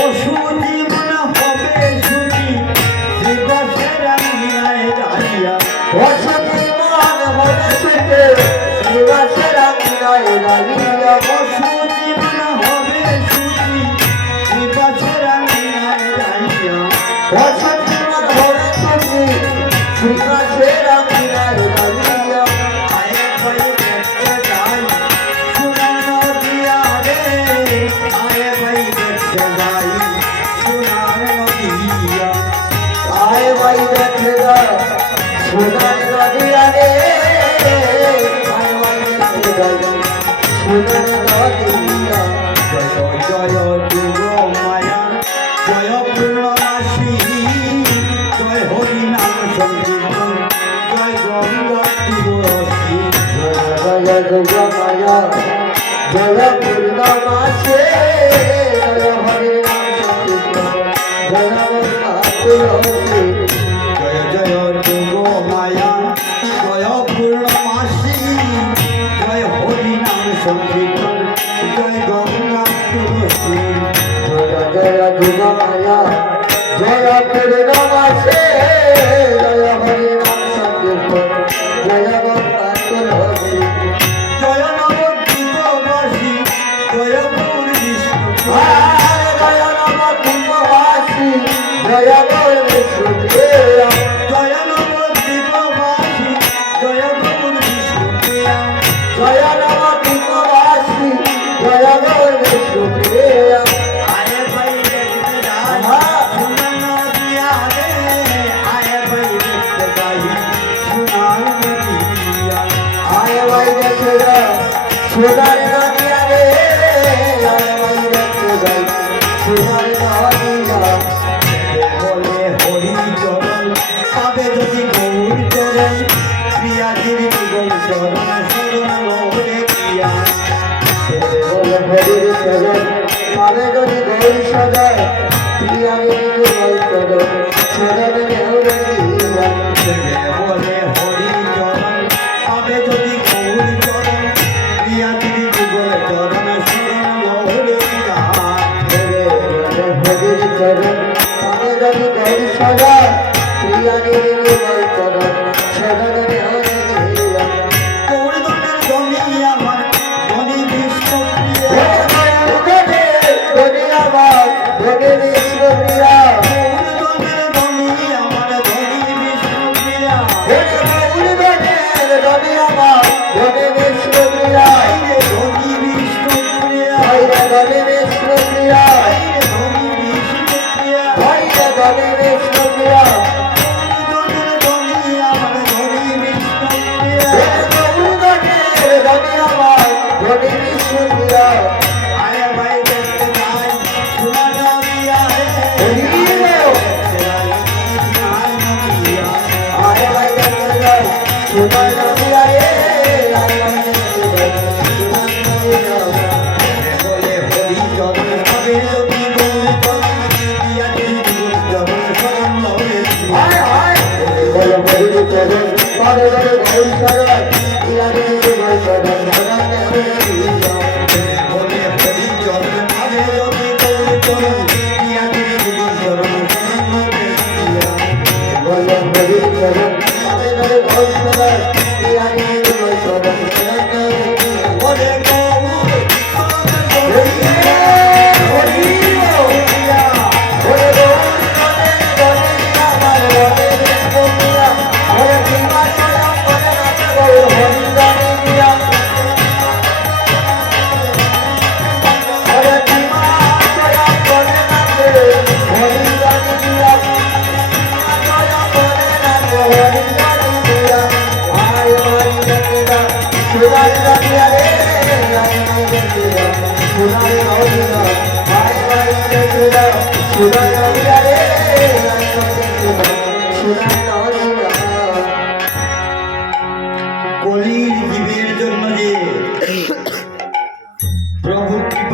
ও সুজি মনে হবে সুজি দিবসের আঙিনায় দাঁড়িয়া ও সুজি মনে হবে সুজি দিবসের আঙিনায় দাঁড়িয়া ও সুজি মনে হবে সুজি দিবসের আঙিনায় দাঁড়িয়া ও সুজি মনে হবে সুজি দিবসের আঙিনায় দাঁড়িয়া আয়ে ভাই দেখতে যাই সোনার নদিয়া রে আয়ে ভাই দেখতে যাই সোনার নদিয়া আয় ভাই দেখে যা সোনার নদিয়া রে আয় ভাই দেখে যা সোনার নদিয়া জয় জয় যুগ মায়া জয় পূর্ণমাসী জয় হরি নাম সংকীর্তন জয় গঙ্গা তুলসী জয় দুর্গ মায়া জয় পূর্ণমাসে জয় হরে নাম সংকীর্তন জয় গঙ্গা তুলসী জয় জয় যুগ মায়া জয় পূর্ণমাসী জয় হরি নাম সংকীর্তন জয় গঙ্গা তুলসী জয় জয় দুর্গ মায়া জয় পূর্ণমাসে জয় হরে নাম সংকীর্তন জয় গঙ্গা তুলসী জয় নবদ্বীপবাসী জয় গৌর বিষ্ণু জয় নম কুম্ভবাসী জয় গৌর বিষ্ণুপ্রিয়া জয় নবদ্বীপবাসী জয় গৌর বিষ্ণু প্রিয়া জয় নম কুম্ভবাসী জয় গৌর বিষ্ণুপ্রিয়া আয়ে ভাই দেখতে যাই সোনার নদিয়া রে আয়ে ভাই দেখতে যাই সোনার নদিয়া আয় ভাই দেখে যা সোনার নদিয়া রে আয় ভাই দেখে যাই সোনার নদিয়া বলে হরি চরণ পাবে যদি গৌর চরণ প্রিয়াজির যুগল চরণ শরণ লোরে প্রিয়া বলে হরির চরণ পাবে যদি গৌর সদয় প্রিয়ারে গৌর চরণ চরণ নেওর বলে হরি চরণ পাবে যদি গৌর চরণ প্রিয়াজির যুগল চরণ শরণ লোরে প্রিয়া হরির চরণ পাবে যদি গৌর সদয় প্রিয়ারে গৌর চরণ চরণ নেওর গৌরদনের ধনী আমার ধনী বিষ্ণু প্রিয়া গৌরদনের ধনী আমার ধনী বিষ্ণু প্রিয়া আইরে ধনী বিষ্ণু প্রিয়া আইরে ধনী বিষ্ণু প্রিয়া গৌরদনের ধনী আমার ধনী বিষ্ণু প্রিয়া আরে ভাই দেখতে যাই সোনার নদিয়া রে দেখতে যাই সোনার নদিয়া বলে হরি চরণ পাবে যদি গৌর চরণ প্রিয়াজির যুগল চরণ শরণ লোরে বলে হরি চরণ পাবে যদি গৌর চরণ প্রিয়াজির যুগল চরণ শরণ লোরে বলে গৌর Hare